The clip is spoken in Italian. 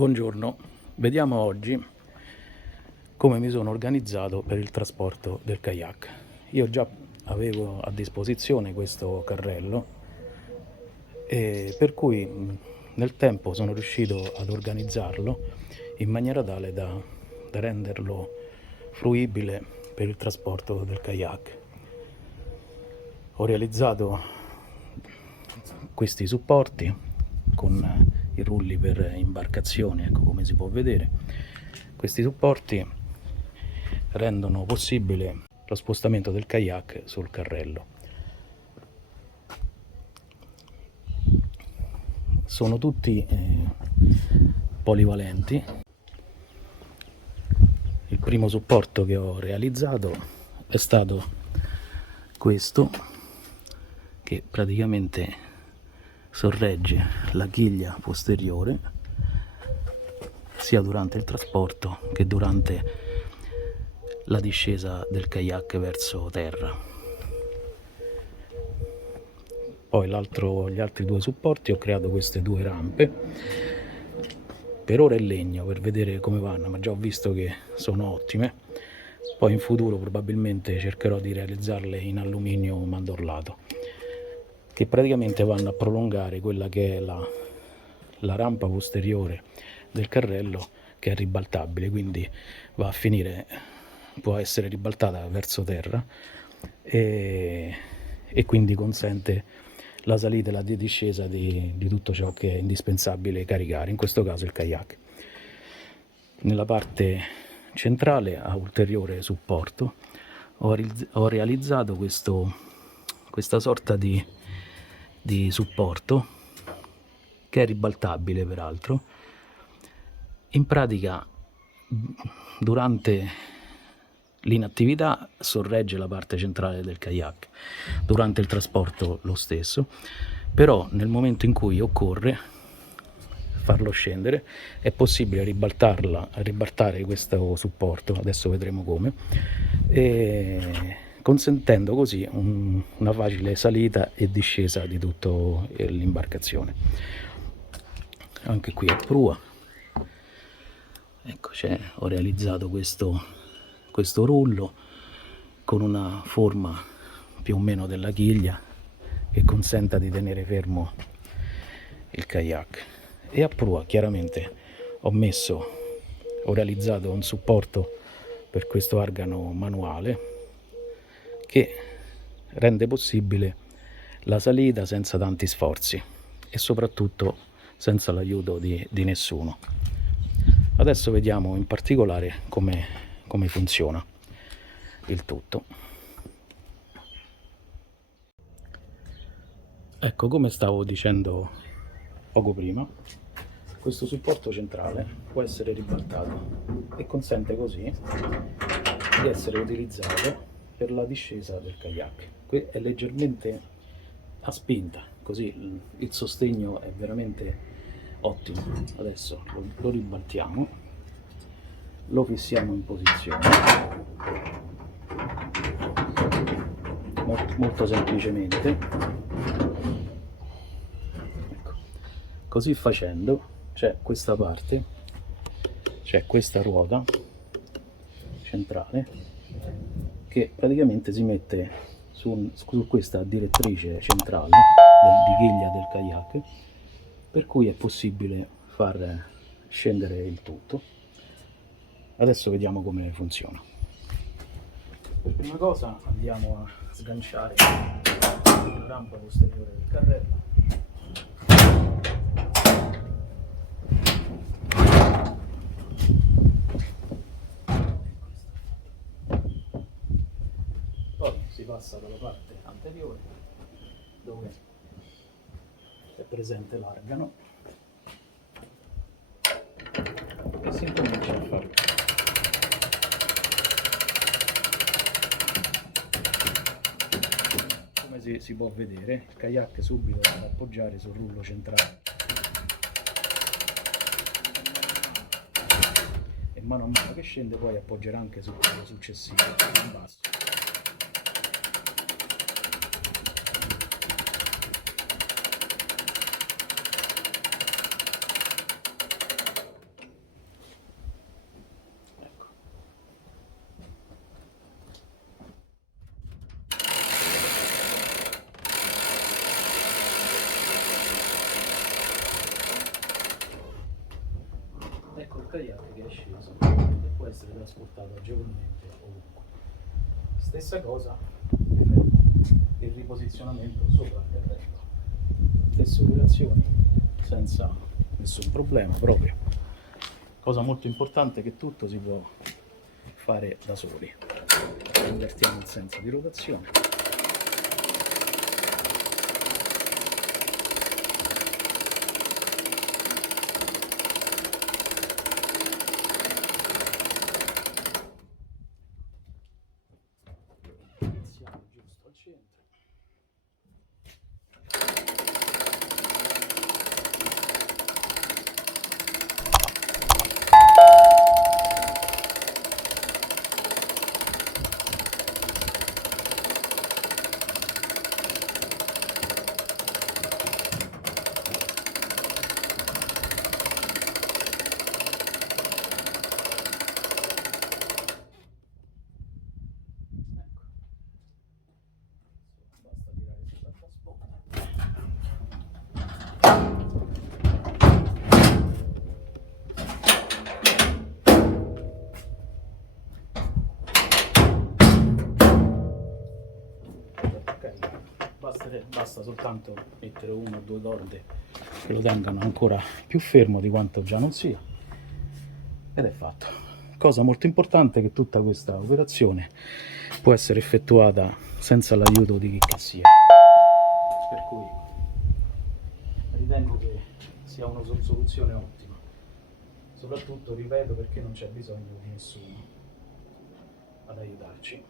Buongiorno, vediamo oggi come mi sono organizzato per il trasporto del kayak. Io già avevo a disposizione questo carrello e per cui nel tempo sono riuscito ad organizzarlo in maniera tale da renderlo fruibile per il trasporto del kayak. Ho realizzato questi supporti con i rulli per imbarcazioni, ecco come si può vedere. Questi supporti rendono possibile lo spostamento del kayak sul carrello. Sono tutti polivalenti. Il primo supporto che ho realizzato è stato questo, che praticamente sorregge la chiglia posteriore sia durante il trasporto che durante la discesa del kayak verso terra. Poi gli altri due supporti ho creato queste due rampe. Per ora è legno per vedere come vanno, ma già ho visto che sono ottime. Poi in futuro probabilmente cercherò di realizzarle in alluminio mandorlato, che praticamente vanno a prolungare quella che è la rampa posteriore del carrello, che è ribaltabile, quindi va a finire, può essere ribaltata verso terra e quindi consente la salita e la discesa di tutto ciò che è indispensabile caricare, in questo caso il kayak. Nella parte centrale, a ulteriore supporto, ho realizzato questa sorta di supporto, che è ribaltabile peraltro. In pratica, durante l'inattività sorregge la parte centrale del kayak, durante il trasporto lo stesso, però nel momento in cui occorre farlo scendere è possibile ribaltare questo supporto, adesso vedremo come, e consentendo così una facile salita e discesa di tutta l'imbarcazione. Anche qui a prua, ecco, ho realizzato questo rullo con una forma più o meno della chiglia che consenta di tenere fermo il kayak. E a prua chiaramente ho realizzato un supporto per questo argano manuale che rende possibile la salita senza tanti sforzi e soprattutto senza l'aiuto di nessuno. Adesso vediamo in particolare come funziona il tutto. Ecco, come stavo dicendo poco prima, questo supporto centrale può essere ribaltato e consente così di essere utilizzato per la discesa del kayak. Qui è leggermente a spinta, così il sostegno è veramente ottimo. Adesso lo ribaltiamo, lo fissiamo in posizione molto semplicemente. Ecco. Così facendo c'è questa parte, c'è questa ruota centrale che praticamente si mette su questa direttrice centrale di chiglia del kayak, per cui è possibile far scendere il tutto. Adesso vediamo come funziona. Per prima cosa andiamo a sganciare la rampa posteriore del carrello. Poi si passa dalla parte anteriore, dove è presente l'argano, e si incomincia a fare. Come si può vedere, il kayak subito va ad appoggiare sul rullo centrale e mano a mano che scende poi appoggerà anche sul quello successivo in basso. cosa e può essere trasportato agevolmente ovunque. Stessa cosa il riposizionamento sopra il terreno, stesse operazioni senza nessun problema proprio. Cosa molto importante è che tutto si può fare da soli. Invertiamo il senso di rotazione. Iniziamo giusto al centro. Basta tirare sulla trasporto. Ok, basta soltanto mettere una o due corde che lo tengano ancora più fermo di quanto già non sia, ed è fatto. Cosa molto importante è che tutta questa operazione può essere effettuata senza l'aiuto di chicca sia, per cui ritengo che sia una soluzione ottima, soprattutto, ripeto, perché non c'è bisogno di nessuno ad aiutarci.